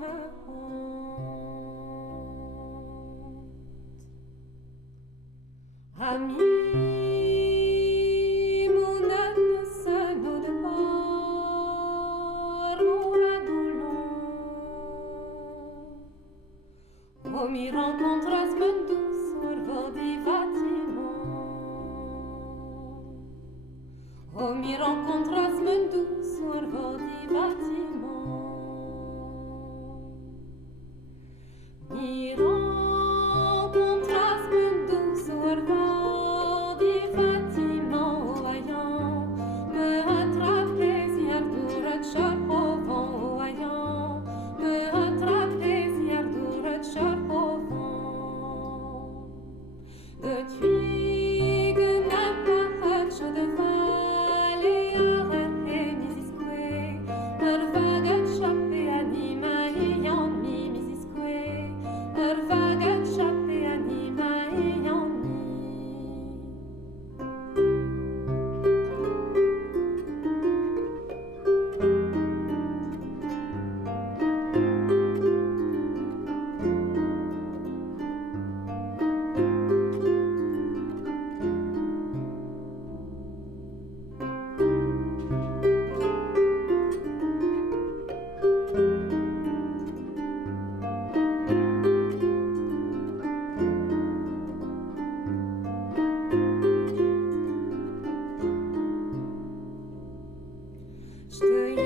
me hante. Ami, mon âme se nous départ, mourra dolent. Mi rencontras-me douce sur vos des bâtiments. Mi rencontras-me douce sur vos des bâtiments. Mi rencontras-me douce sur vos des bâtiments. Voyant me attraper si ardura de chapeau vent. Voyant me attraper si ardura de chapeau vent. De tuigue n'a pas hache de vallée à remisisque. Vaga de chape anima ayant mi misisque. Vaga de chape anima ayant mi. Je te